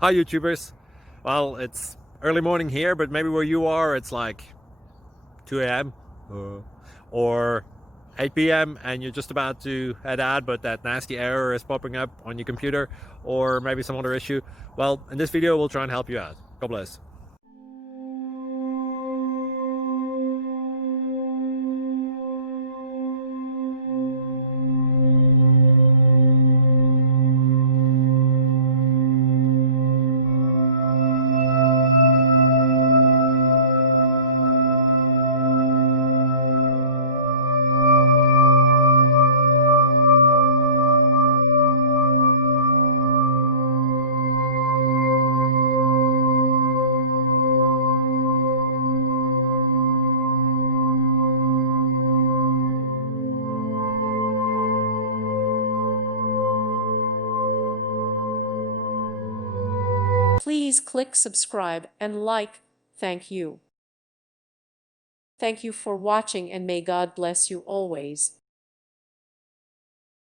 Hi YouTubers. Well, it's early morning here, but maybe where you are it's like 2 a.m. or 8 p.m. and you're just about to head out, but that nasty error is popping up on your computer, or maybe some other issue. Well, in this video we'll try and help you out. God bless. Please click subscribe and like. Thank you. Thank you for watching, and may God bless you always.